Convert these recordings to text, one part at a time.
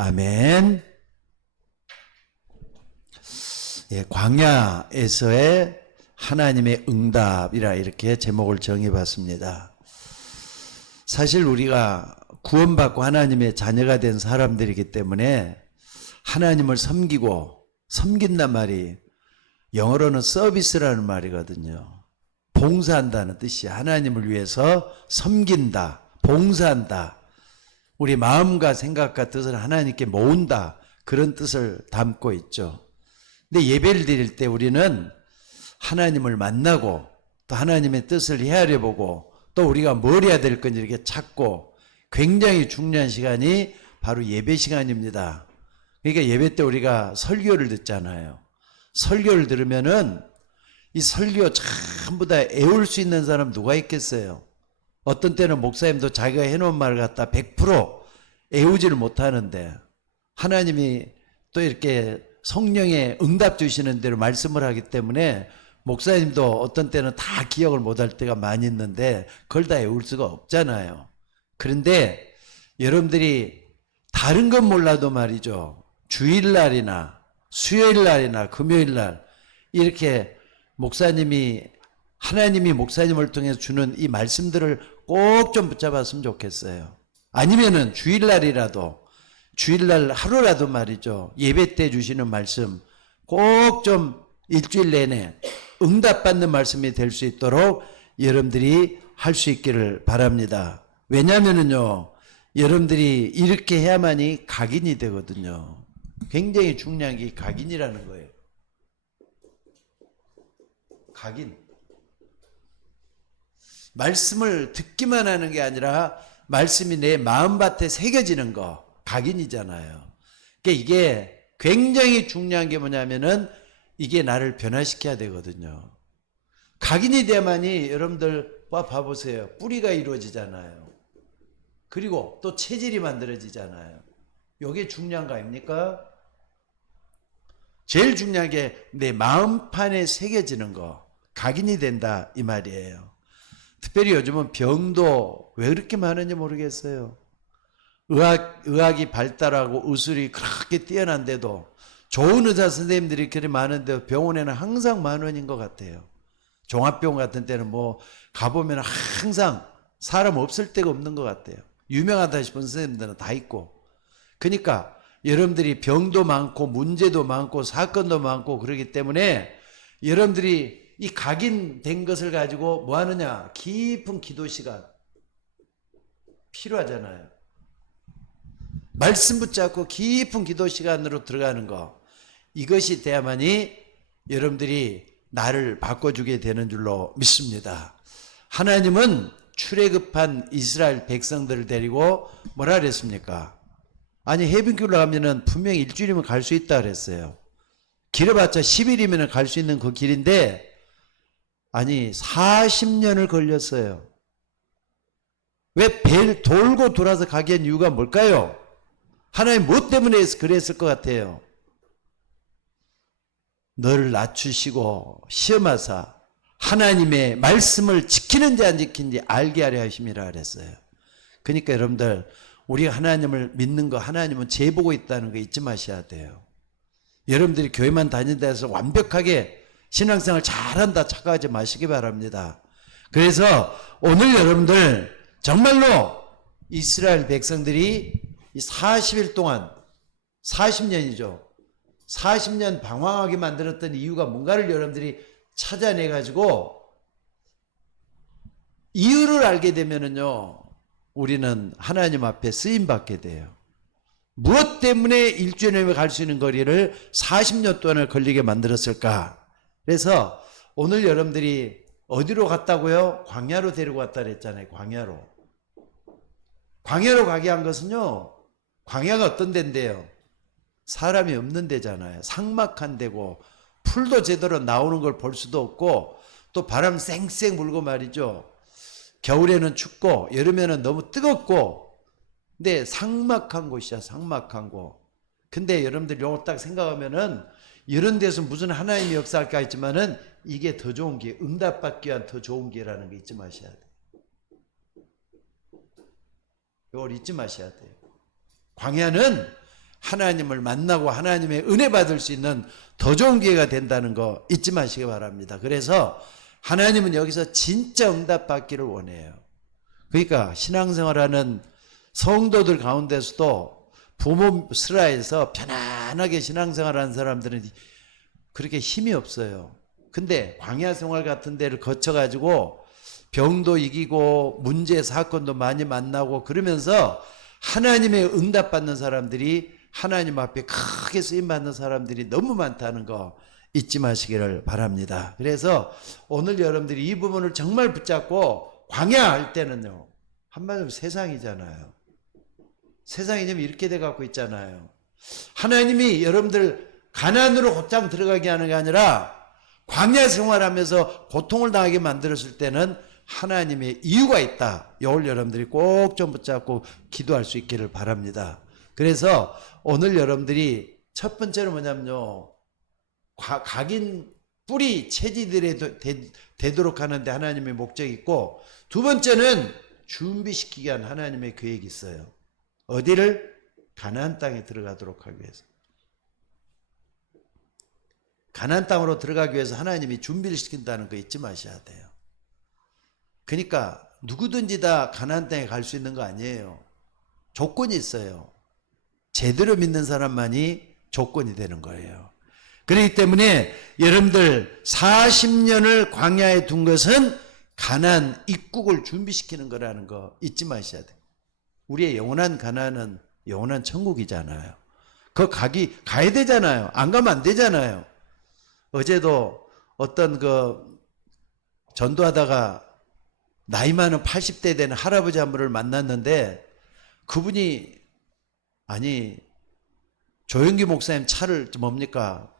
아멘. 예, 광야에서의 하나님의 응답이라 이렇게 제목을 정해봤습니다. 사실 우리가 구원받고 하나님의 자녀가 된 사람들이기 때문에 하나님을 섬긴단 말이 영어로는 서비스라는 말이거든요. 봉사한다는 뜻이 하나님을 위해서 섬긴다, 봉사한다. 우리 마음과 생각과 뜻을 하나님께 모은다. 그런 뜻을 담고 있죠. 근데 예배를 드릴 때 우리는 하나님을 만나고 또 하나님의 뜻을 헤아려 보고 또 우리가 뭘 해야 될 건지 이렇게 찾고 굉장히 중요한 시간이 바로 예배 시간입니다. 그러니까 예배 때 우리가 설교를 듣잖아요. 설교를 들으면은 이 설교 전부 다 애울 수 있는 사람 누가 있겠어요? 어떤 때는 목사님도 자기가 해놓은 말을 갖다 100% 애우지를 못하는데 하나님이 또 이렇게 성령의 응답 주시는 대로 말씀을 하기 때문에 목사님도 어떤 때는 다 기억을 못할 때가 많이 있는데 그걸 다 외울 수가 없잖아요. 그런데 여러분들이 다른 건 몰라도 말이죠. 주일날이나 수요일날이나 금요일날 이렇게 하나님이 목사님을 통해서 주는 이 말씀들을 꼭 좀 붙잡았으면 좋겠어요. 아니면은 주일날 하루라도 말이죠. 예배 때 주시는 말씀 꼭 좀 일주일 내내 응답받는 말씀이 될 수 있도록 여러분들이 할 수 있기를 바랍니다. 왜냐하면은요, 여러분들이 이렇게 해야만이 각인이 되거든요. 굉장히 중요한 게 각인이라는 거예요. 각인. 말씀을 듣기만 하는 게 아니라 말씀이 내 마음밭에 새겨지는 거, 각인이잖아요. 그러니까 이게 굉장히 중요한 게 뭐냐면은 이게 나를 변화시켜야 되거든요. 각인이 돼야만이 여러분들 봐보세요. 뿌리가 이루어지잖아요. 그리고 또 체질이 만들어지잖아요. 이게 중요한 거 아닙니까? 제일 중요한 게 내 마음판에 새겨지는 거, 각인이 된다 이 말이에요. 특별히 요즘은 병도 왜 그렇게 많은지 모르겠어요. 의학이 발달하고 의술이 그렇게 뛰어난데도 좋은 의사 선생님들이 그렇게 많은데 병원에는 항상 만원인 것 같아요. 종합병원 같은 때는 뭐 가보면 항상 사람 없을 데가 없는 것 같아요. 유명하다 싶은 선생님들은 다 있고. 그러니까 여러분들이 병도 많고 문제도 많고 사건도 많고 그러기 때문에 여러분들이 이 각인된 것을 가지고 뭐 하느냐? 깊은 기도 시간 필요하잖아요. 말씀 붙잡고 깊은 기도 시간으로 들어가는 거. 이것이 돼야만이 여러분들이 나를 바꿔주게 되는 줄로 믿습니다. 하나님은 출애굽한 이스라엘 백성들을 데리고 뭐라 그랬습니까? 아니 해변길로 가면은 분명히 일주일이면 갈 수 있다 그랬어요. 길어봤자 10일이면 갈 수 있는 그 길인데 아니 40년을 걸렸어요. 왜 배를 돌고 돌아서 가게 한 이유가 뭘까요? 하나님 뭐 때문에 그랬을 것 같아요? 너를 낮추시고 시험하사 하나님의 말씀을 지키는지 안 지키는지 알게 하려 하심이라 그랬어요. 그러니까 여러분들 우리가 하나님을 믿는 거 하나님은 재보고 있다는 거 잊지 마셔야 돼요. 여러분들이 교회만 다닌다 해서 완벽하게 신앙생활 잘한다 착각하지 마시기 바랍니다. 그래서 오늘 여러분들 정말로 이스라엘 백성들이 40일 동안 40년이죠. 40년 방황하게 만들었던 이유가 뭔가를 여러분들이 찾아내가지고 이유를 알게 되면은요, 우리는 하나님 앞에 쓰임받게 돼요. 무엇 때문에 일주일에 갈 수 있는 거리를 40년 동안을 걸리게 만들었을까? 그래서 오늘 여러분들이 어디로 갔다고요? 광야로 데리고 갔다 그랬잖아요. 광야로 가게 한 것은요, 광야가 어떤 데인데요? 사람이 없는 데잖아요. 삭막한 데고 풀도 제대로 나오는 걸 볼 수도 없고 또 바람 쌩쌩 불고 말이죠. 겨울에는 춥고 여름에는 너무 뜨겁고 근데 삭막한 곳이야. 삭막한 곳. 근데 여러분들 요거 딱 생각하면은 이런 데서 무슨 하나님의 역사할까 했지만은 이게 더 좋은 게 응답받기 위한 더 좋은 게라는 거 잊지 마셔야 돼요. 이걸 잊지 마셔야 돼요. 광야는 하나님을 만나고 하나님의 은혜 받을 수 있는 더 좋은 기회가 된다는 거 잊지 마시기 바랍니다. 그래서 하나님은 여기서 진짜 응답받기를 원해요. 그러니까 신앙생활하는 성도들 가운데서도 부모 슬하에서 편안하게 신앙생활하는 사람들은 그렇게 힘이 없어요. 근데 광야 생활 같은 데를 거쳐가지고 병도 이기고 문제 사건도 많이 만나고 그러면서 하나님의 응답받는 사람들이 하나님 앞에 크게 쓰임받는 사람들이 너무 많다는 거 잊지 마시기를 바랍니다. 그래서 오늘 여러분들이 이 부분을 정말 붙잡고 광야 할 때는요, 한마디로 세상이잖아요. 세상이 지금 이렇게 돼갖고 있잖아요. 하나님이 여러분들 가난으로 곧장 들어가게 하는 게 아니라 광야 생활하면서 고통을 당하게 만들었을 때는 하나님의 이유가 있다. 이걸 여러분들이 꼭 좀 붙잡고 기도할 수 있기를 바랍니다. 그래서 오늘 여러분들이 첫 번째는 뭐냐면요, 각인 뿌리 체질들이 되도록 하는데 하나님의 목적이 있고, 두 번째는 준비시키기 위한 하나님의 계획이 있어요. 어디를? 가나안 땅에 들어가도록 하기 위해서. 가나안 땅으로 들어가기 위해서 하나님이 준비를 시킨다는 거 잊지 마셔야 돼요. 그러니까 누구든지 다 가나안 땅에 갈 수 있는 거 아니에요. 조건이 있어요. 제대로 믿는 사람만이 조건이 되는 거예요. 그렇기 때문에 여러분들 40년을 광야에 둔 것은 가나안 입국을 준비시키는 거라는 거 잊지 마셔야 돼요. 우리의 영원한 가나안은 영원한 천국이잖아요. 가야 되잖아요. 안 가면 안 되잖아요. 어제도 어떤 전도하다가 나이 많은 80대 되는 할아버지 한 분을 만났는데, 그분이 조영기 목사님 차를 뭡니까?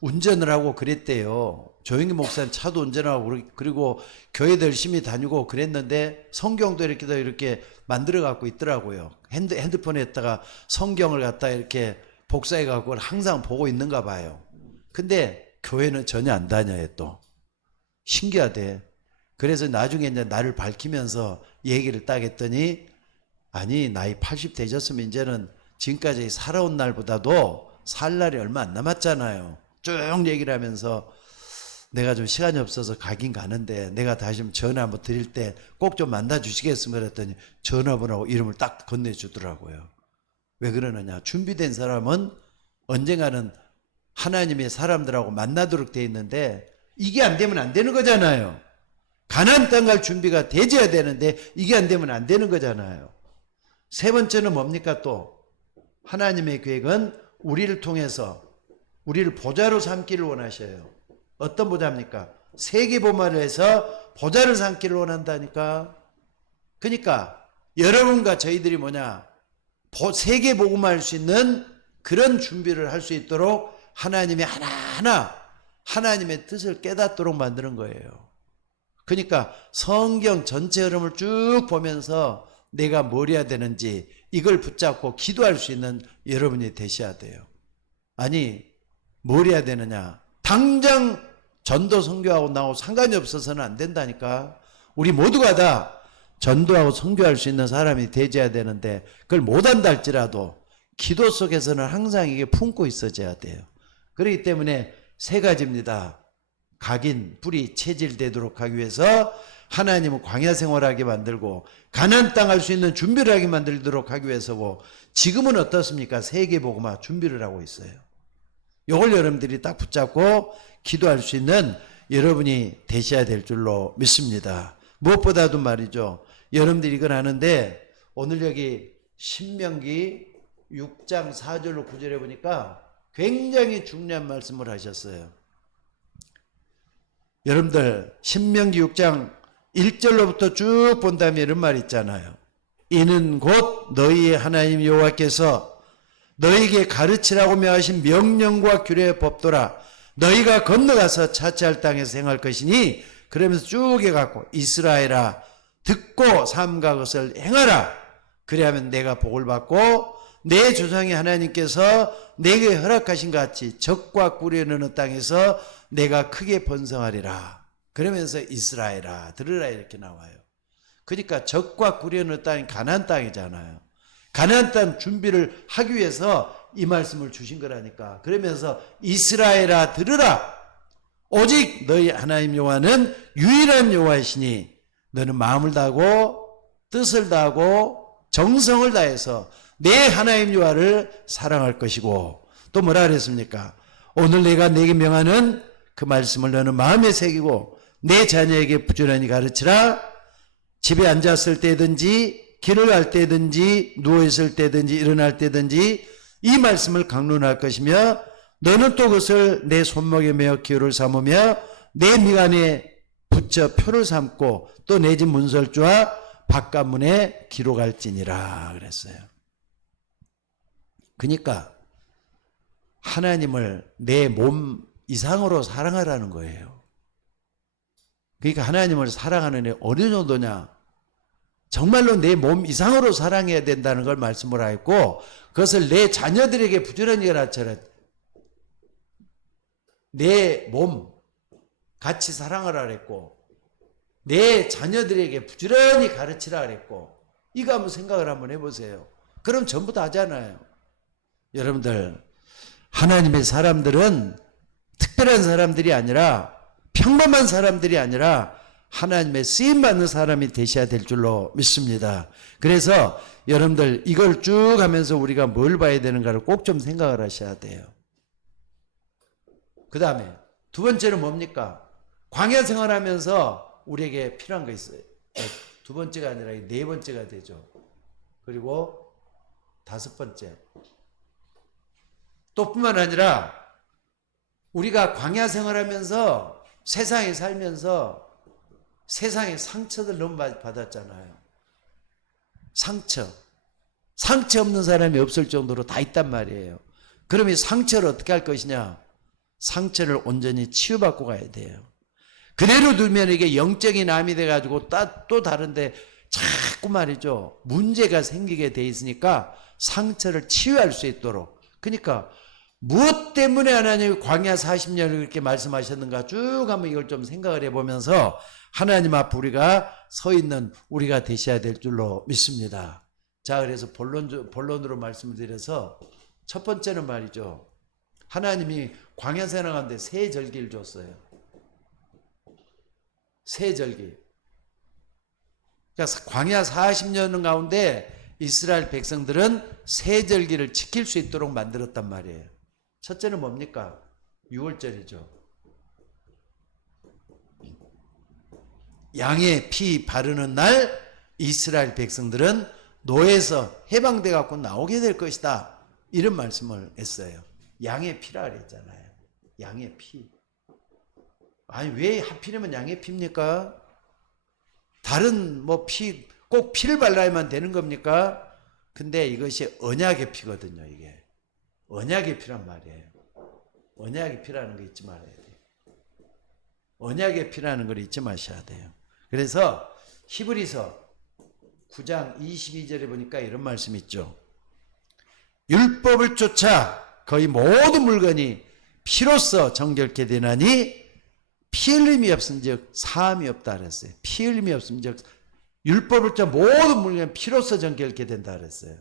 운전을 하고 그랬대요. 조영기 목사님 차도 운전하고 그리고 교회도 열심히 다니고 그랬는데 성경도 이렇게 만들어 갖고 있더라고요. 핸드폰에다가 성경을 갖다 이렇게 복사해 갖고 항상 보고 있는가 봐요. 근데 교회는 전혀 안 다녀요. 또 신기하대. 그래서 나중에 이제 나를 밝히면서 얘기를 딱 했더니, 나이 80 되셨으면 이제는 지금까지 살아온 날보다도 살 날이 얼마 안 남았잖아요. 쭉 얘기를 하면서 내가 좀 시간이 없어서 가긴 가는데 내가 다시 전화 한번 드릴 때 꼭 좀 만나 주시겠으면 그랬더니 전화번호하고 이름을 딱 건네주더라고요. 왜 그러느냐? 준비된 사람은 언젠가는 하나님의 사람들하고 만나도록 돼 있는데 이게 안 되면 안 되는 거잖아요. 가나안 땅 갈 준비가 되져야 되는데 이게 안 되면 안 되는 거잖아요. 세 번째는 뭡니까? 또 하나님의 계획은 우리를 통해서 우리를 보좌로 삼기를 원하셔요. 어떤 보좌입니까? 세계보마를 해서 보좌를 삼기를 원한다니까. 그러니까 여러분과 저희들이 세계복음화 할 수 있는 그런 준비를 할 수 있도록 하나님이 하나하나 하나님의 뜻을 깨닫도록 만드는 거예요. 그러니까 성경 전체 흐름을 쭉 보면서 내가 뭘 해야 되는지 이걸 붙잡고 기도할 수 있는 여러분이 되셔야 돼요. 뭘 해야 되느냐? 당장 전도 선교하고 나하고 상관이 없어서는 안 된다니까. 우리 모두가 다 전도하고 선교할 수 있는 사람이 되어야 되는데 그걸 못한다 할지라도 기도 속에서는 항상 이게 품고 있어져야 돼요. 그렇기 때문에 세 가지입니다. 각인, 뿌리, 체질되도록 하기 위해서 하나님은 광야 생활하게 만들고 가나안 땅 할 수 있는 준비를 하게 만들도록 하기 위해서고, 지금은 어떻습니까? 세계복음화 준비를 하고 있어요. 이걸 여러분들이 딱 붙잡고 기도할 수 있는 여러분이 되셔야 될 줄로 믿습니다. 무엇보다도 말이죠. 여러분들이 이걸 아는데 오늘 여기 신명기 6장 4절로 9절에 보니까 굉장히 중요한 말씀을 하셨어요. 여러분들 신명기 6장 1절로부터 쭉 본다면 이런 말 있잖아요. 이는 곧 너희의 하나님 여호와께서 너희에게 가르치라고 명하신 명령과 규례의 법도라. 너희가 건너가서 차지할 땅에서 생할 것이니, 그러면서 쭉 해갖고 이스라엘아 듣고 삼가 것을 행하라. 그래야면 내가 복을 받고 내 조상의 하나님께서 내게 허락하신 것 같이 적과 꿀이 흐르는 땅에서 내가 크게 번성하리라. 그러면서 이스라엘아 들으라 이렇게 나와요. 그러니까 적과 꿀이 흐르는 땅이 가나안 땅이잖아요. 가나안 땅 준비를 하기 위해서 이 말씀을 주신 거라니까. 그러면서 이스라엘아 들으라. 오직 너희 하나님 여호와는 유일한 여호와이시니 너는 마음을 다하고 뜻을 다하고 정성을 다해서 내 하나님 여호와를 사랑할 것이고, 또 뭐라 그랬습니까? 오늘 내가 내게 명하는 그 말씀을 너는 마음에 새기고 내 자녀에게 부지런히 가르치라. 집에 앉았을 때든지 길을 갈 때든지 누워있을 때든지 일어날 때든지 이 말씀을 강론할 것이며, 너는 또 그것을 내 손목에 메어 기호를 삼으며 내 미간에 붙여 표를 삼고 또 내 집 문설주와 바깥문에 기록할지니라 그랬어요. 그러니까 하나님을 내 몸 이상으로 사랑하라는 거예요. 그러니까 하나님을 사랑하는 애 어느 정도냐? 정말로 내 몸 이상으로 사랑해야 된다는 걸 말씀을 하였고, 그것을 내 자녀들에게 부지런히 가르쳐라. 내 몸 같이 사랑하라 그랬고, 내 자녀들에게 부지런히 가르치라 그랬고, 이거 한번 생각을 한번 해보세요. 그럼 전부 다 하잖아요. 여러분들, 하나님의 사람들은 특별한 사람들이 아니라, 평범한 사람들이 아니라 하나님의 쓰임받는 사람이 되셔야 될 줄로 믿습니다. 그래서 여러분들 이걸 쭉 하면서 우리가 뭘 봐야 되는가를 꼭 좀 생각을 하셔야 돼요. 그 다음에 두 번째는 뭡니까? 광야 생활하면서 우리에게 필요한 거 있어요. 두 번째가 아니라 네 번째가 되죠. 그리고 다섯 번째. 또 뿐만 아니라 우리가 광야 생활하면서 세상에 살면서 세상에 상처들 너무 많이 받았잖아요. 상처 없는 사람이 없을 정도로 다 있단 말이에요. 그럼 이 상처를 어떻게 할 것이냐? 상처를 온전히 치유받고 가야 돼요. 그대로 두면 이게 영적인 암이 돼가지고 또 다른데 자꾸 말이죠, 문제가 생기게 돼 있으니까 상처를 치유할 수 있도록. 그러니까 무엇 때문에 하나님이 광야 40년을 그렇게 말씀하셨는가 쭉 한번 이걸 좀 생각을 해보면서 하나님 앞에 우리가 서 있는 우리가 되셔야 될 줄로 믿습니다. 자, 그래서 본론으로 말씀을 드려서 첫 번째는 말이죠, 하나님이 광야 생활하는데 새 절기를 줬어요. 새 절기. 그러니까 광야 40년 가운데 이스라엘 백성들은 새 절기를 지킬 수 있도록 만들었단 말이에요. 첫째는 뭡니까? 6월절이죠. 양의 피 바르는 날 이스라엘 백성들은 노예에서 해방돼 갖고 나오게 될 것이다. 이런 말씀을 했어요. 양의 피라 그랬잖아요. 양의 피. 아니 왜 하필이면 양의 피입니까? 다른 뭐 피, 꼭 피를 발라야만 되는 겁니까? 근데 이것이 언약의 피거든요. 이게 언약의 피란 말이에요. 언약의 피라는 거 잊지 말아야 돼요. 언약의 피라는 걸 잊지 마셔야 돼요. 그래서 히브리서 9장 22절에 보니까 이런 말씀이 있죠. 율법을 쫓아 거의 모든 물건이 피로써 정결케 되나니 피 흘림이 없은즉 사함이 없다 그랬어요. 피 흘림이 없은즉 율법을 쫓아 모든 물건이 피로써 정결케 된다 그랬어요.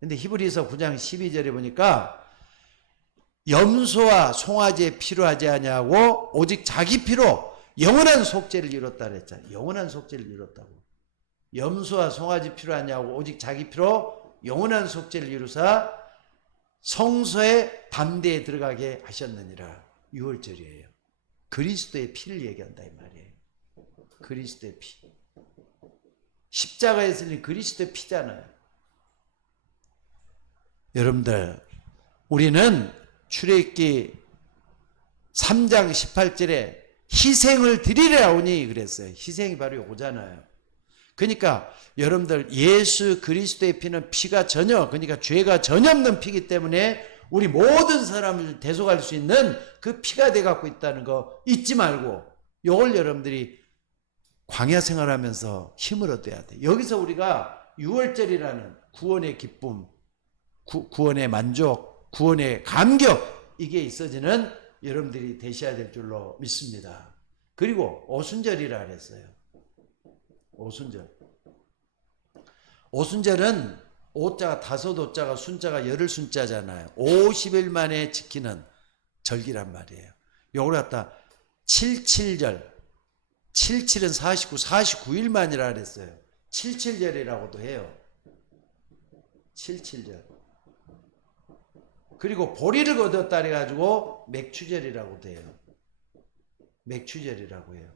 근데 히브리서 9장 12절에 보니까 염소와 송아지의 피로 하지 아니하고 오직 자기 피로 영원한 속죄를 이뤘다 그랬잖아요. 영원한 속죄를 이뤘다고. 염소와 송아지 피로 하냐고 오직 자기 피로 영원한 속죄를 이루사 성소의 담대에 들어가게 하셨느니라. 6월절이에요. 그리스도의 피를 얘기한다 이 말이에요. 그리스도의 피. 십자가에 쓸린 그리스도의 피잖아요. 여러분들, 우리는 출애굽기 3장 18절에 희생을 드리려 오니 그랬어요. 희생이 바로 이거잖아요. 그러니까 여러분들, 예수 그리스도의 피는 피가 전혀, 그러니까 죄가 전혀 없는 피이기 때문에 우리 모든 사람을 대속할 수 있는 그 피가 돼 갖고 있다는 거 잊지 말고, 이걸 여러분들이 광야 생활하면서 힘을 얻어야 돼. 여기서 우리가 6월절이라는 구원의 기쁨, 구원의 만족, 구원의 감격, 이게 있어지는 여러분들이 되셔야 될 줄로 믿습니다. 그리고 오순절이라 그랬어요. 오순절. 오순절은 오자가 다섯 오자가 순자가 열흘 순자잖아요. 50일 만에 지키는 절기란 말이에요. 요걸 갖다 77절. 77은 49, 49일 만이라 그랬어요. 77절이라고도 해요. 77절. 그리고 보리를 거뒀다 해가지고 맥추절이라고도 해요. 맥추절이라고 해요.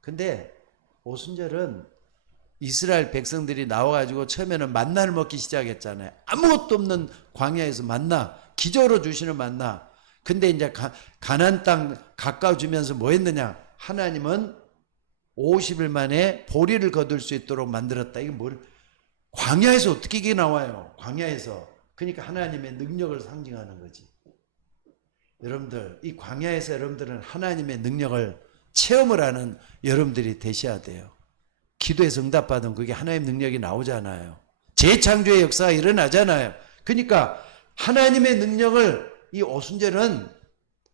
근데 오순절은 이스라엘 백성들이 나와가지고 처음에는 만나를 먹기 시작했잖아요. 아무것도 없는 광야에서 만나, 기적으로 주시는 만나. 근데 이제 가나안 땅 가까워지면서 뭐 했느냐? 하나님은 50일 만에 보리를 거둘 수 있도록 만들었다. 이게 뭘? 광야에서 어떻게 이게 나와요? 광야에서. 그러니까 하나님의 능력을 상징하는 거지. 여러분들, 이 광야에서 여러분들은 하나님의 능력을 체험을 하는 여러분들이 되셔야 돼요. 기도에서 응답받으면 그게 하나님의 능력이 나오잖아요. 재창조의 역사가 일어나잖아요. 그러니까 하나님의 능력을 이 오순절은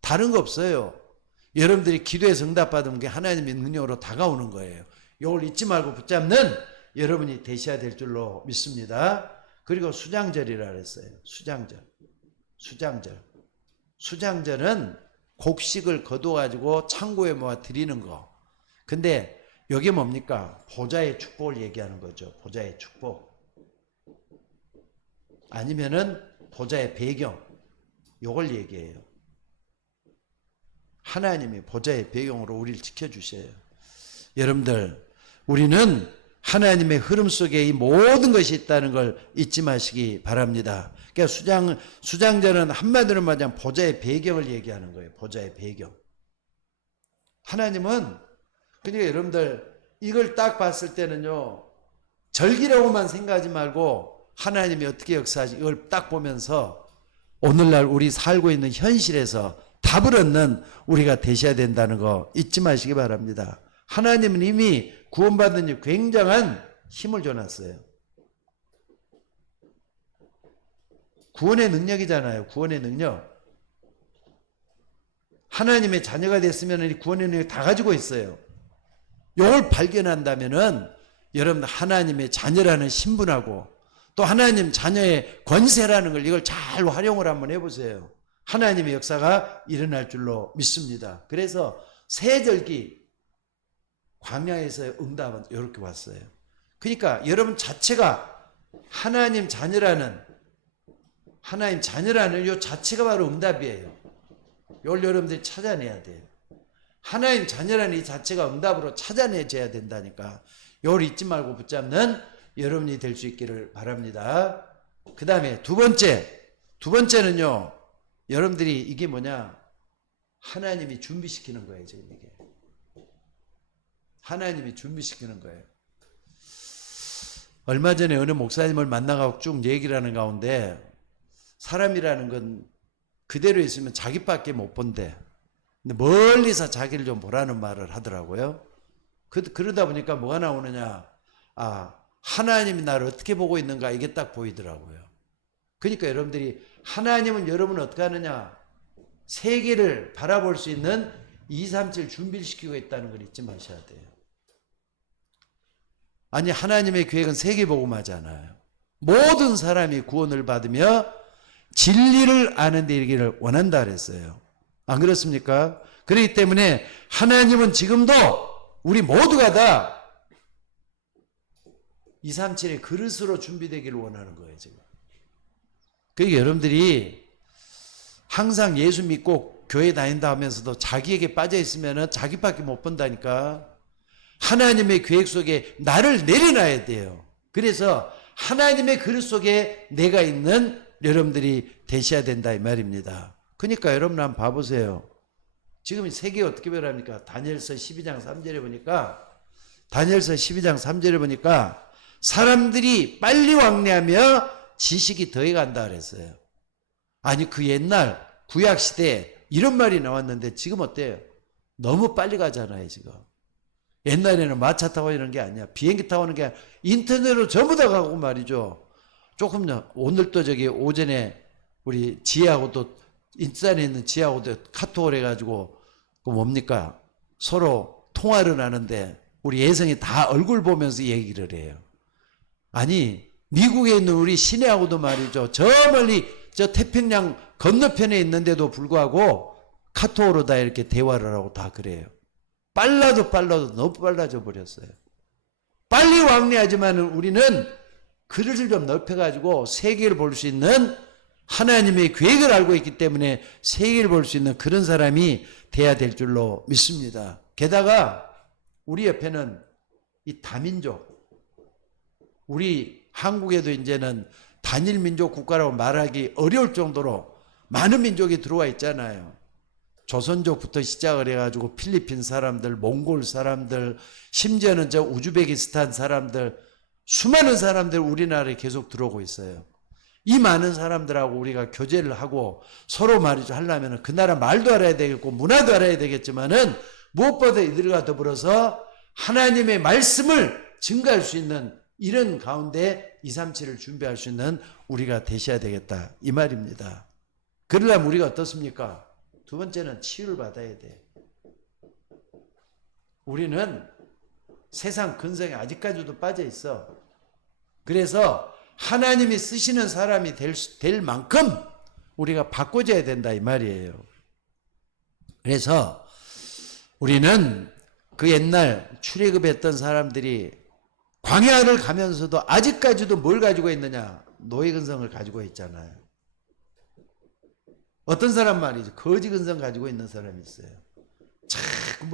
다른 거 없어요. 여러분들이 기도에서 응답받으면 그게 하나님의 능력으로 다가오는 거예요. 이걸 잊지 말고 붙잡는 여러분이 되셔야 될 줄로 믿습니다. 그리고 수장절이라 그랬어요. 수장절. 수장절은 곡식을 거둬가지고 창고에 모아 드리는 거. 근데 여기 뭡니까? 보좌의 축복을 얘기하는 거죠. 보좌의 축복. 아니면은 보좌의 배경. 요걸 얘기해요. 하나님이 보좌의 배경으로 우리를 지켜주셔요. 여러분들, 우리는 하나님의 흐름 속에 이 모든 것이 있다는 걸 잊지 마시기 바랍니다. 그러니까 수장절은 한마디로 말하자면 보좌의 배경을 얘기하는 거예요. 보좌의 배경. 하나님은, 그러니까 여러분들, 이걸 딱 봤을 때는요, 절기라고만 생각하지 말고 하나님이 어떻게 역사하지, 이걸 딱 보면서 오늘날 우리 살고 있는 현실에서 답을 얻는 우리가 되셔야 된다는 거 잊지 마시기 바랍니다. 하나님은 이미 구원받은 굉장한 힘을 줘놨어요. 구원의 능력이잖아요. 구원의 능력. 하나님의 자녀가 됐으면 이 구원의 능력 다 가지고 있어요. 이걸 발견한다면은 여러분들 하나님의 자녀라는 신분하고 또 하나님 자녀의 권세라는 걸 이걸 잘 활용을 한번 해보세요. 하나님의 역사가 일어날 줄로 믿습니다. 그래서 새절기 광야에서의 응답은 이렇게 왔어요. 그러니까 여러분 자체가 하나님 자녀라는 이 자체가 바로 응답이에요. 이걸 여러분들이 찾아내야 돼요. 하나님 자녀라는 이 자체가 응답으로 찾아내줘야 된다니까. 이걸 잊지 말고 붙잡는 여러분이 될 수 있기를 바랍니다. 그 다음에 두 번째는요. 여러분들이 이게 뭐냐? 하나님이 준비시키는 거예요. 지금 이게. 하나님이 준비시키는 거예요. 얼마 전에 어느 목사님을 만나가지고 쭉 얘기를 하는 가운데 사람이라는 건 그대로 있으면 자기밖에 못 본대. 근데 멀리서 자기를 좀 보라는 말을 하더라고요. 그러다 보니까 뭐가 나오느냐? 하나님이 나를 어떻게 보고 있는가 이게 딱 보이더라고요. 그러니까 여러분들이 하나님은 여러분을 어떻게 하느냐? 세계를 바라볼 수 있는 237 준비를 시키고 있다는 걸 잊지 마셔야 돼요. 아니 하나님의 계획은 세계복음화잖아요. 모든 사람이 구원을 받으며 진리를 아는 데 이르기를 원한다 그랬어요. 안 그렇습니까? 그렇기 때문에 하나님은 지금도 우리 모두가 다 237의 그릇으로 준비되기를 원하는 거예요. 지금. 그러니까 여러분들이 항상 예수 믿고 교회 다닌다 하면서도 자기에게 빠져 있으면 자기밖에 못 본다니까. 하나님의 계획 속에 나를 내려놔야 돼요. 그래서 하나님의 그릇 속에 내가 있는 여러분들이 되셔야 된다 이 말입니다. 그러니까 여러분 한번 봐보세요. 지금 세계에 어떻게 변합니까? 다니엘서 12장 3절에 보니까 사람들이 빨리 왕래하며 지식이 더해간다 그랬어요. 아니 그 옛날 구약시대에 이런 말이 나왔는데 지금 어때요? 너무 빨리 가잖아요 지금. 옛날에는 마차 타고 이런 게 아니야. 비행기 타고 오는 게 아니라 인터넷으로 전부 다 가고 말이죠. 오늘도 오전에 우리 지혜하고도 인산에 있는 지혜하고도 카톡을 해가지고 뭡니까? 서로 통화를 하는데 우리 예성이 다 얼굴 보면서 얘기를 해요. 아니 미국에 있는 우리 시내하고도 말이죠. 저 멀리 저 태평양 건너편에 있는데도 불구하고 카톡으로 다 이렇게 대화를 하고 다 그래요. 빨라도 너무 빨라져 버렸어요. 빨리 왕래하지만 우리는 그릇을 좀 넓혀가지고 세계를 볼 수 있는 하나님의 계획을 알고 있기 때문에 세계를 볼 수 있는 그런 사람이 돼야 될 줄로 믿습니다. 게다가 우리 옆에는 이 다민족, 우리 한국에도 이제는 단일 민족 국가라고 말하기 어려울 정도로 많은 민족이 들어와 있잖아요. 조선족부터 시작을 해가지고 필리핀 사람들, 몽골 사람들, 심지어는 저 우즈베키스탄 사람들, 수많은 사람들 우리나라에 계속 들어오고 있어요. 이 많은 사람들하고 우리가 교제를 하고 서로 말이죠 하려면 그 나라 말도 알아야 되겠고 문화도 알아야 되겠지만은 무엇보다 이들과 더불어서 하나님의 말씀을 증가할 수 있는 이런 가운데 237을 준비할 수 있는 우리가 되셔야 되겠다 이 말입니다. 그러려면 우리가 어떻습니까? 두 번째는 치유를 받아야 돼. 우리는 세상 근성에 아직까지도 빠져 있어. 그래서 하나님이 쓰시는 사람이 될 만큼 우리가 바꿔줘야 된다 이 말이에요. 그래서 우리는 그 옛날 출애굽했던 사람들이 광야를 가면서도 아직까지도 뭘 가지고 있느냐? 노예 근성을 가지고 있잖아요. 어떤 사람 말이죠. 거지 근성 가지고 있는 사람이 있어요. 자꾸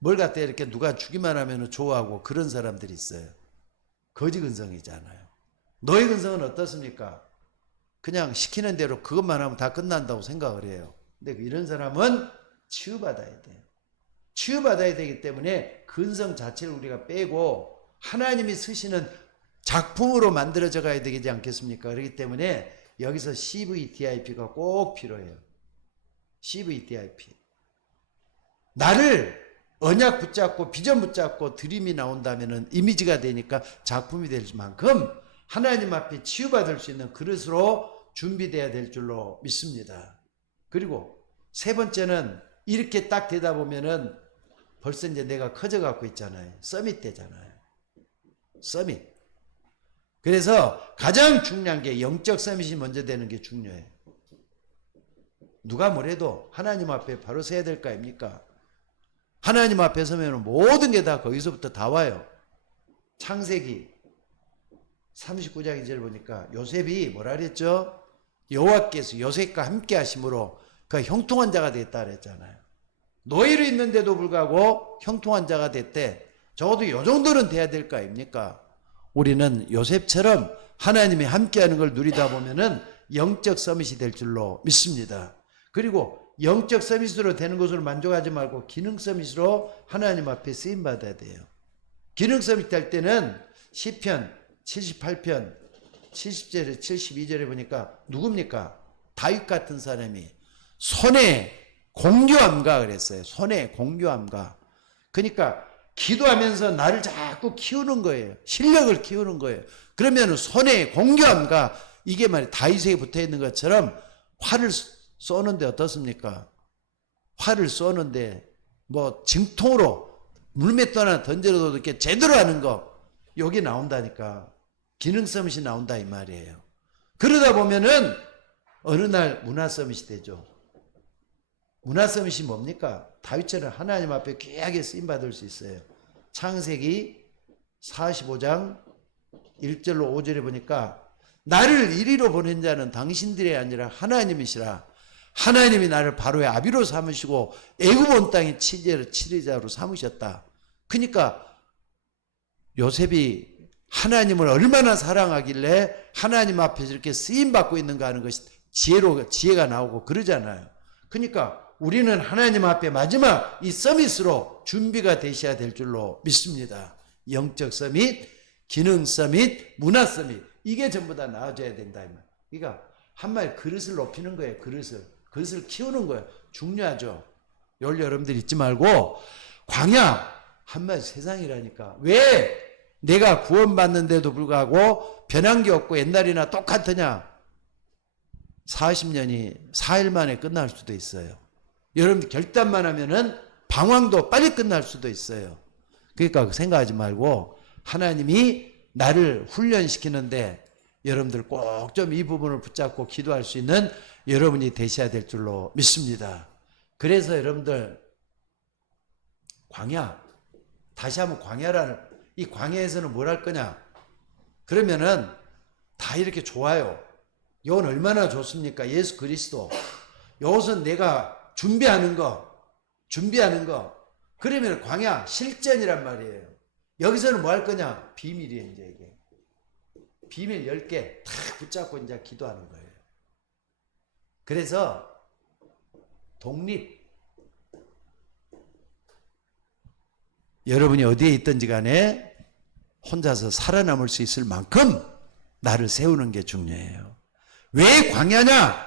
뭘 갖다 이렇게 누가 주기만 하면 좋아하고 그런 사람들이 있어요. 거지 근성이잖아요. 노예 근성은 어떻습니까? 그냥 시키는 대로 그것만 하면 다 끝난다고 생각을 해요. 근데 이런 사람은 치유받아야 돼요. 치유받아야 되기 때문에 근성 자체를 우리가 빼고 하나님이 쓰시는 작품으로 만들어져 가야 되지 않겠습니까? 그렇기 때문에 여기서 CVDIP가 꼭 필요해요. CVDIP. 나를 언약 붙잡고 비전 붙잡고 드림이 나온다면 이미지가 되니까 작품이 될 만큼 하나님 앞에 치유받을 수 있는 그릇으로 준비되어야 될 줄로 믿습니다. 그리고 세 번째는 이렇게 딱 되다 보면은 벌써 이제 내가 커져 갖고 있잖아요. 서밋 되잖아요. 서밋. 그래서 가장 중요한 게 영적 서밋이 먼저 되는 게 중요해요. 누가 뭐래도 하나님 앞에 바로 서야 될 거 아닙니까? 하나님 앞에 서면 모든 게 다 거기서부터 다 와요. 창세기 39장 2절 보니까 요셉이 뭐라 그랬죠? 여호와께서 요셉과 함께 하심으로 그 형통한 자가 됐다 그랬잖아요. 노예로 있는데도 불구하고 형통한 자가 됐대. 적어도 요 정도는 돼야 될 거 아닙니까? 우리는 요셉처럼 하나님이 함께하는 걸 누리다 보면은 영적 서밋이 될 줄로 믿습니다. 그리고 영적 서밋으로 되는 것으로 만족하지 말고 기능 서밋으로 하나님 앞에 쓰임 받아야 돼요. 기능 서밋 할 때는 시편 78편 70절에 72절에 보니까 누굽니까? 다윗 같은 사람이 손에 공교함가 그랬어요. 손에 공교함가. 그러니까 기도하면서 나를 자꾸 키우는 거예요. 실력을 키우는 거예요. 그러면 손에 공교함가 이게 말이 다윗에게 붙어 있는 것처럼 활을 쏘는데 어떻습니까? 활을 쏘는데 뭐 증통으로 물맷도 하나 던져도 이렇게 제대로 하는 거 여기 나온다니까. 기능 서밋이 나온다 이 말이에요. 그러다 보면은 어느 날 문화 서밋이 되죠. 문화 서밋이 뭡니까? 다윗처럼 하나님 앞에 귀하게 쓰임받을 수 있어요. 창세기 45장 1절로 5절에 보니까 나를 이리로 보낸 자는 당신들이 아니라 하나님이시라. 하나님이 나를 바로의 아비로 삼으시고 애굽 온 땅의 치리자로 삼으셨다. 그러니까 요셉이 하나님을 얼마나 사랑하길래 하나님 앞에서 이렇게 쓰임받고 있는가 하는 것이 지혜가 나오고 그러잖아요. 그러니까 우리는 하나님 앞에 마지막 이 서밋으로 준비가 되셔야 될 줄로 믿습니다. 영적 서밋, 기능 서밋, 문화 서밋 이게 전부 다 나아져야 된다. 그러니까 한마디 그릇을 높이는 거예요. 그릇을 키우는 거예요. 중요하죠. 여러분들 잊지 말고 광야 한마디 세상이라니까. 왜 내가 구원받는데도 불구하고 변한 게 없고 옛날이나 똑같으냐? 40년이 4일 만에 끝날 수도 있어요. 여러분 결단만 하면은 방황도 빨리 끝날 수도 있어요. 그러니까 생각하지 말고 하나님이 나를 훈련시키는데 여러분들 꼭 좀 이 부분을 붙잡고 기도할 수 있는 여러분이 되셔야 될 줄로 믿습니다. 그래서 여러분들 광야, 다시 한번 광야라는, 이 광야에서는 뭘 할 거냐? 그러면은 다 이렇게 좋아요. 이건 얼마나 좋습니까? 예수 그리스도. 이것은 내가 준비하는 거. 그러면 광야 실전이란 말이에요. 여기서는 뭐 할 거냐? 비밀이에요, 이제 이게. 비밀 10개 탁 붙잡고 이제 기도하는 거예요. 그래서 독립. 여러분이 어디에 있든지 간에 혼자서 살아남을 수 있을 만큼 나를 세우는 게 중요해요. 왜 광야냐?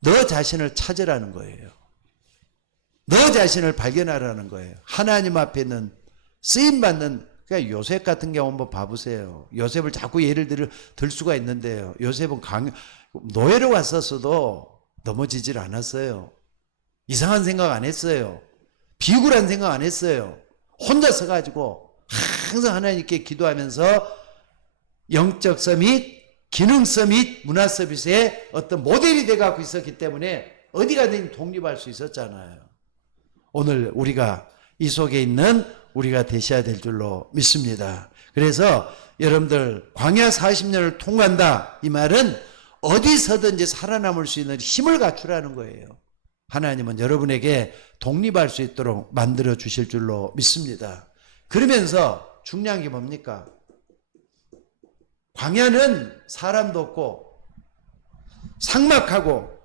너 자신을 찾으라는 거예요. 너 자신을 발견하라는 거예요. 하나님 앞에 있는 쓰임받는, 그러니까 요셉 같은 경우 한번 봐보세요. 요셉을 자꾸 예를 들 수가 있는데요. 요셉은 노예로 왔었어도 넘어지질 않았어요. 이상한 생각 안 했어요. 비굴한 생각 안 했어요. 혼자 서가지고 항상 하나님께 기도하면서 영적 서밋, 기능 서밋, 문화 서비스의 어떤 모델이 돼갖고 있었기 때문에 어디 가든 독립할 수 있었잖아요. 오늘 우리가 이 속에 있는 우리가 되셔야 될 줄로 믿습니다. 그래서 여러분들 광야 40년을 통과한다, 이 말은 어디서든지 살아남을 수 있는 힘을 갖추라는 거예요. 하나님은 여러분에게 독립할 수 있도록 만들어 주실 줄로 믿습니다. 그러면서 중요한 게 뭡니까? 광야는 사람도 없고 삭막하고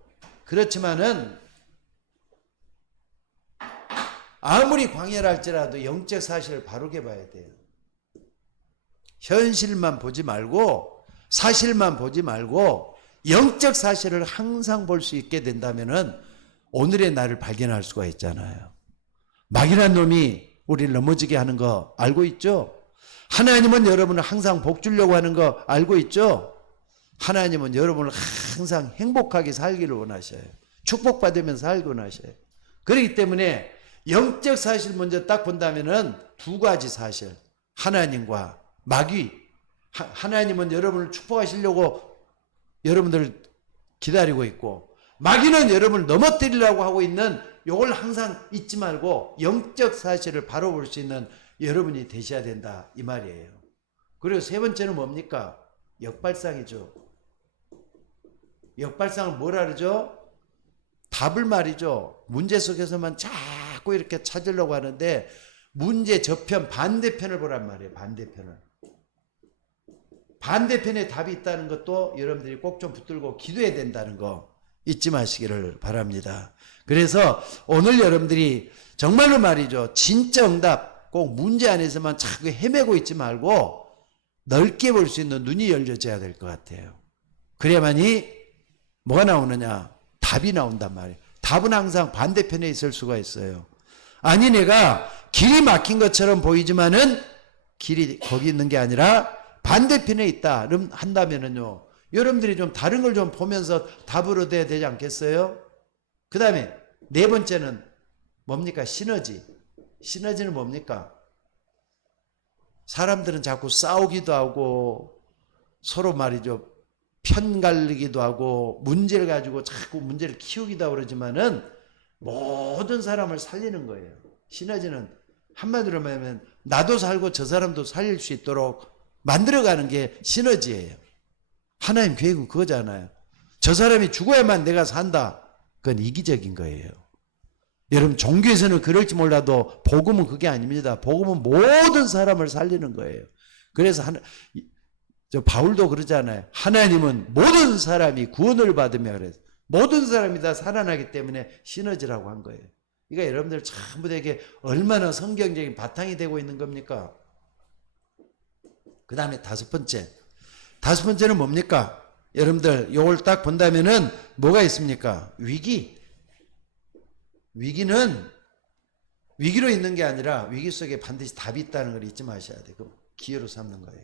그렇지만은 아무리 광야라 할지라도 영적 사실을 바르게 봐야 돼요. 현실만 보지 말고 사실만 보지 말고 영적 사실을 항상 볼 수 있게 된다면은 오늘의 나를 발견할 수가 있잖아요. 마귀란 놈이 우리를 넘어지게 하는 거 알고 있죠? 하나님은 여러분을 항상 복 주려고 하는 거 알고 있죠? 하나님은 여러분을 항상 행복하게 살기를 원하셔요. 축복받으면서 살기 원하셔요. 그렇기 때문에 영적 사실 먼저 딱 본다면은 두 가지 사실. 하나님과 마귀. 하나님은 여러분을 축복하시려고 여러분들을 기다리고 있고, 마귀는 여러분을 넘어뜨리려고 하고 있는 요걸 항상 잊지 말고 영적 사실을 바로 볼 수 있는 여러분이 되셔야 된다, 이 말이에요. 그리고 세 번째는 뭡니까? 역발상이죠. 역발상은 뭐라 그러죠? 답을 말이죠. 문제 속에서만 자꾸 이렇게 찾으려고 하는데 문제 저편 반대편을 보란 말이에요. 반대편을. 반대편에 답이 있다는 것도 여러분들이 꼭 좀 붙들고 기도해야 된다는 거 잊지 마시기를 바랍니다. 그래서 오늘 여러분들이 정말로 말이죠. 진짜 응답 꼭 문제 안에서만 자꾸 헤매고 있지 말고 넓게 볼 수 있는 눈이 열려져야 될 것 같아요. 그래야만이 뭐가 나오느냐? 답이 나온단 말이에요. 답은 항상 반대편에 있을 수가 있어요. 아니 내가 길이 막힌 것처럼 보이지만은 길이 거기 있는 게 아니라 반대편에 있다 한다면은요, 여러분들이 좀 다른 걸 좀 보면서 답을 얻어야 되지 않겠어요? 그 다음에 네 번째는 뭡니까? 시너지. 시너지는 뭡니까? 사람들은 자꾸 싸우기도 하고 서로 말이죠, 편갈리기도 하고 문제를 가지고 자꾸 문제를 키우기도 하고 그러지만은 모든 사람을 살리는 거예요. 시너지는 한마디로 말하면 나도 살고 저 사람도 살릴 수 있도록 만들어가는 게 시너지예요. 하나님 계획은 그거잖아요. 저 사람이 죽어야만 내가 산다. 그건 이기적인 거예요. 여러분 종교에서는 그럴지 몰라도 복음은 그게 아닙니다. 복음은 모든 사람을 살리는 거예요. 그래서 저 바울도 그러잖아요. 하나님은 모든 사람이 구원을 받으며 그래서 모든 사람이 다 살아나기 때문에 시너지라고 한 거예요. 그러니까 여러분들 전부 되게 얼마나 성경적인 바탕이 되고 있는 겁니까? 그 다음에 다섯 번째는 뭡니까? 여러분들 이걸 딱 본다면은 뭐가 있습니까? 위기는 위기로 있는 게 아니라 위기 속에 반드시 답이 있다는 걸 잊지 마셔야 돼요. 그 기회로 삼는 거예요.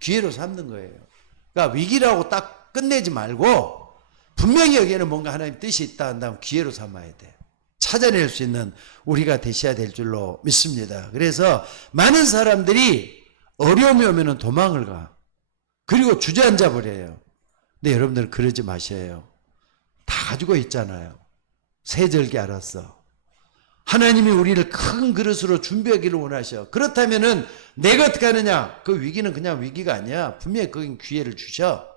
기회로 삼는 거예요. 그러니까 위기라고 딱 끝내지 말고 분명히 여기에는 뭔가 하나님 뜻이 있다 한다면 기회로 삼아야 돼요. 찾아낼 수 있는 우리가 되셔야 될 줄로 믿습니다. 그래서 많은 사람들이 어려움이 오면 도망을 가. 그리고 주저앉아 버려요. 근데 여러분들은 그러지 마셔요. 다 가지고 있잖아요. 세절기 알았어. 하나님이 우리를 큰 그릇으로 준비하기를 원하셔. 그렇다면은 내가 어떻게 하느냐? 그 위기는 그냥 위기가 아니야. 분명히 거긴 기회를 주셔.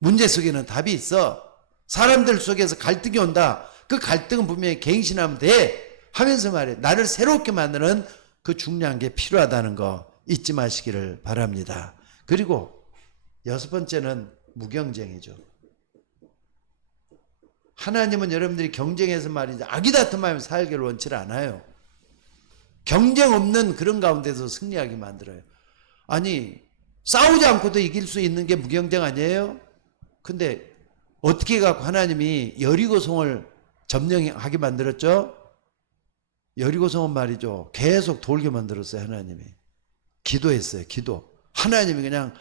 문제 속에는 답이 있어. 사람들 속에서 갈등이 온다. 그 갈등은 분명히 갱신하면 돼. 하면서 말해. 나를 새롭게 만드는 그 중요한 게 필요하다는 거 잊지 마시기를 바랍니다. 그리고 여섯 번째는 무경쟁이죠. 하나님은 여러분들이 경쟁해서 말이죠. 악이다툼하며 살기를 원치 않아요. 경쟁 없는 그런 가운데서 승리하게 만들어요. 아니 싸우지 않고도 이길 수 있는 게 무경쟁 아니에요? 근데 어떻게 갖고 하나님이 여리고성을 점령하게 만들었죠? 여리고성은 말이죠. 계속 돌게 만들었어요. 하나님이. 기도했어요. 기도. 하나님이 그냥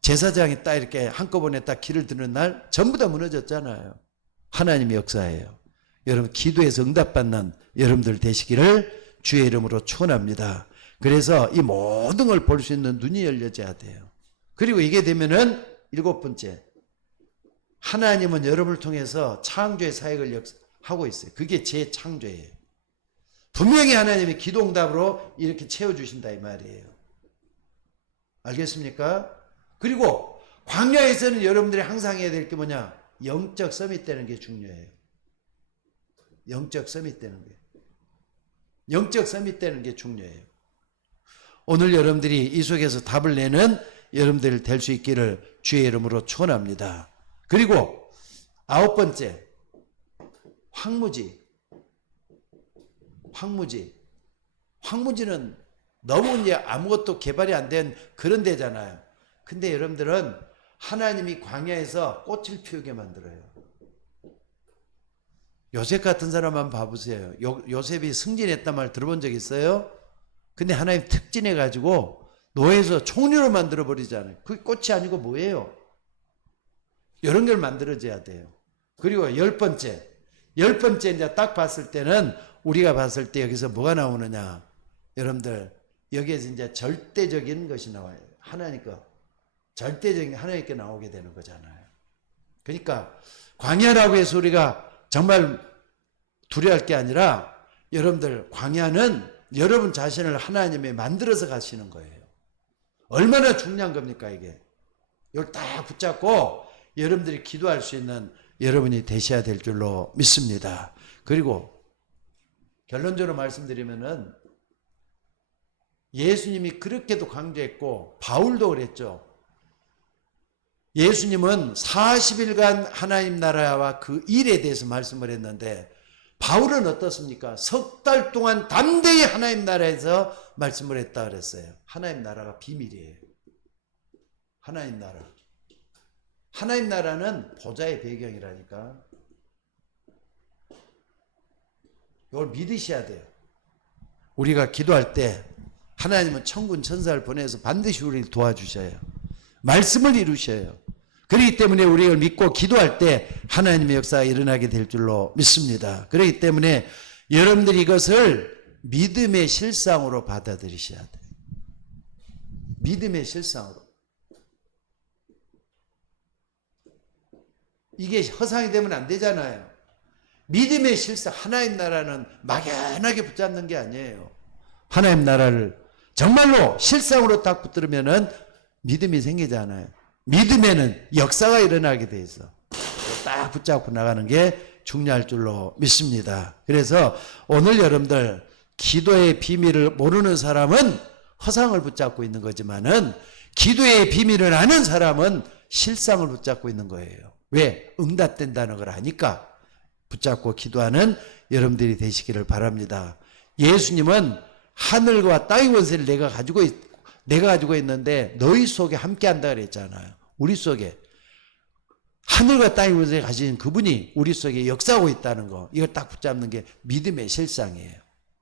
제사장이 딱 이렇게 한꺼번에 딱 길을 드는 날 전부 다 무너졌잖아요. 하나님의 역사예요. 여러분 기도에서 응답받는 여러분들 되시기를 주의 이름으로 축원합니다. 그래서 이 모든 걸 볼 수 있는 눈이 열려져야 돼요. 그리고 이게 되면은 일곱 번째, 하나님은 여러분을 통해서 창조의 사역을 하고 있어요. 그게 재창조예요. 분명히 하나님이 기도응답으로 이렇게 채워주신다 이 말이에요. 알겠습니까? 그리고 광야에서는 여러분들이 항상 해야 될 게 뭐냐? 영적 서밋 되는 게 중요해요. 영적 서밋 되는 게. 영적 서밋 되는 게 중요해요. 오늘 여러분들이 이 속에서 답을 내는 여러분들 될 수 있기를 주의 이름으로 축원합니다. 그리고 아홉 번째, 황무지. 황무지는 너무 이제 아무것도 개발이 안 된 그런 데잖아요. 근데 여러분들은 하나님이 광야에서 꽃을 피우게 만들어요. 요셉 같은 사람 한번 봐보세요. 요셉이 승진했단 말 들어본 적 있어요? 근데 하나님 특진해가지고 노예에서 총리로 만들어버리잖아요. 그게 꽃이 아니고 뭐예요? 이런 걸 만들어져야 돼요. 그리고 열 번째 이제 딱 봤을 때는 우리가 봤을 때 여기서 뭐가 나오느냐? 여러분들 여기에서 이제 절대적인 것이 나와요. 하나님 거. 절대적인 게 하나님께 나오게 되는 거잖아요. 그러니까 광야라고 해서 우리가 정말 두려워할 게 아니라 여러분들 광야는 여러분 자신을 하나님이 만들어서 가시는 거예요. 얼마나 중요한 겁니까 이게. 이걸 딱 붙잡고 여러분들이 기도할 수 있는 여러분이 되셔야 될 줄로 믿습니다. 그리고 결론적으로 말씀드리면은 예수님이 그렇게도 강조했고 바울도 그랬죠. 예수님은 40일간 하나님 나라와 그 일에 대해서 말씀을 했는데 바울은 어떻습니까? 석 달 동안 담대히 하나님 나라에서 말씀을 했다 그랬어요. 하나님 나라가 비밀이에요. 하나님 나라. 하나님 나라는 보좌의 배경이라니까. 이걸 믿으셔야 돼요. 우리가 기도할 때 하나님은 천군 천사를 보내서 반드시 우리를 도와주셔요. 말씀을 이루셔요. 그렇기 때문에 우리가 믿고 기도할 때 하나님의 역사가 일어나게 될 줄로 믿습니다. 그렇기 때문에 여러분들이 이것을 믿음의 실상으로 받아들이셔야 돼요. 믿음의 실상으로. 이게 허상이 되면 안 되잖아요. 믿음의 실상, 하나님 나라는 막연하게 붙잡는 게 아니에요. 하나님 나라를 정말로 실상으로 딱 붙들으면은 믿음이 생기잖아요. 믿음에는 역사가 일어나게 돼 있어. 딱 붙잡고 나가는 게 중요할 줄로 믿습니다. 그래서 오늘 여러분들 기도의 비밀을 모르는 사람은 허상을 붙잡고 있는 거지만은 기도의 비밀을 아는 사람은 실상을 붙잡고 있는 거예요. 왜? 응답된다는 걸 아니까 붙잡고 기도하는 여러분들이 되시기를 바랍니다. 예수님은 하늘과 땅의 권세를 내가 가지고 있는데 너희 속에 함께 한다 그랬잖아요. 우리 속에 하늘과 땅의 권세를 가진 그분이 우리 속에 역사하고 있다는 거, 이걸 딱 붙잡는 게 믿음의 실상이에요.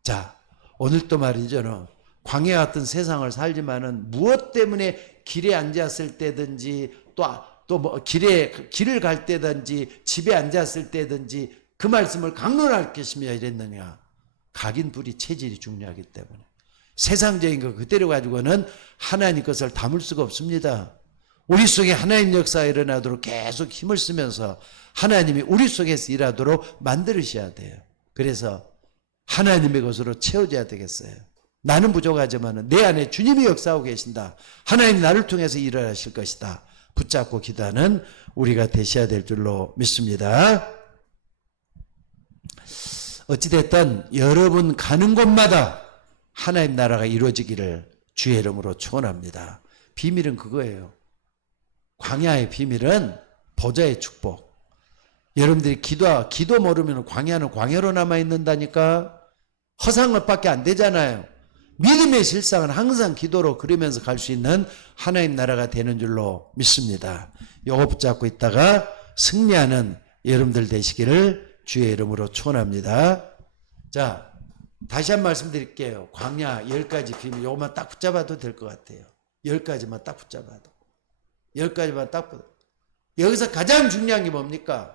자, 오늘 또 말이죠. 광야 같은 세상을 살지만은 무엇 때문에 길에 앉았을 때든지 또 뭐 길을 갈 때든지 집에 앉았을 때든지 그 말씀을 강론할 것이며 이랬느냐. 각인불이 체질이 중요하기 때문에. 세상적인 거 그대로 가지고는 하나님 것을 담을 수가 없습니다. 우리 속에 하나님 역사가 일어나도록 계속 힘을 쓰면서 하나님이 우리 속에서 일하도록 만들으셔야 돼요. 그래서 하나님의 것으로 채워져야 되겠어요. 나는 부족하지만 내 안에 주님이 역사하고 계신다. 하나님 나를 통해서 일을 하실 것이다. 붙잡고 기도하는 우리가 되셔야 될 줄로 믿습니다. 어찌됐든 여러분 가는 곳마다 하나님 나라가 이루어지기를 주의 이름으로 축원합니다. 비밀은 그거예요. 광야의 비밀은 보좌의 축복. 여러분들이 기도 모르면 광야는 광야로 남아있는다니까. 허상업밖에 안 되잖아요. 믿음의 실상은 항상 기도로 그리면서 갈 수 있는 하나님 나라가 되는 줄로 믿습니다. 요거 붙잡고 있다가 승리하는 여러분들 되시기를 주의 이름으로 축원합니다. 자, 다시 한 말씀 드릴게요. 광야 10가지 비밀 요것만 딱 붙잡아도 될 것 같아요. 10가지만 딱 붙잡아도. 10가지만 딱 붙잡아도. 여기서 가장 중요한 게 뭡니까?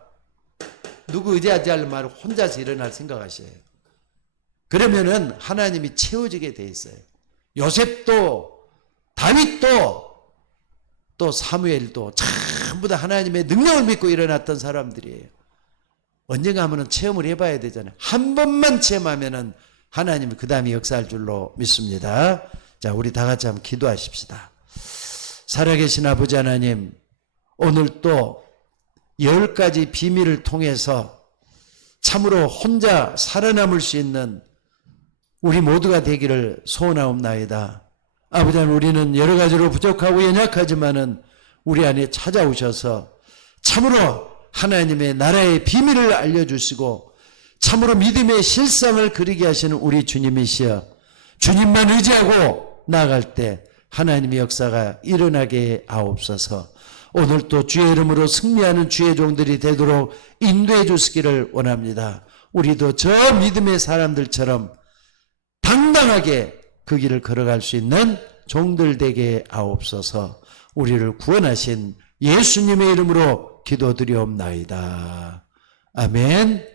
누구 의지하지 않을 말을 혼자서 일어날 생각하셔요. 그러면은 하나님이 채워지게 돼 있어요. 요셉도 다윗도 또 사무엘도 전부 다 하나님의 능력을 믿고 일어났던 사람들이에요. 언젠가 하면은 체험을 해봐야 되잖아요. 한 번만 체험하면은 하나님이 그 다음에 역사할 줄로 믿습니다. 자, 우리 다 같이 한번 기도하십시다. 살아계신 아버지 하나님, 오늘 또 10가지 비밀을 통해서 참으로 혼자 살아남을 수 있는 우리 모두가 되기를 소원하옵나이다. 아버지 하나님, 우리는 여러 가지로 부족하고 연약하지만은 우리 안에 찾아오셔서 참으로 하나님의 나라의 비밀을 알려주시고 참으로 믿음의 실상을 그리게 하시는 우리 주님이시여, 주님만 의지하고 나아갈 때 하나님의 역사가 일어나게 하옵소서. 오늘 또 주의 이름으로 승리하는 주의 종들이 되도록 인도해 주시기를 원합니다. 우리도 저 믿음의 사람들처럼 당당하게 그 길을 걸어갈 수 있는 종들 되게 하옵소서. 우리를 구원하신 예수님의 이름으로 기도드리옵나이다. 아멘.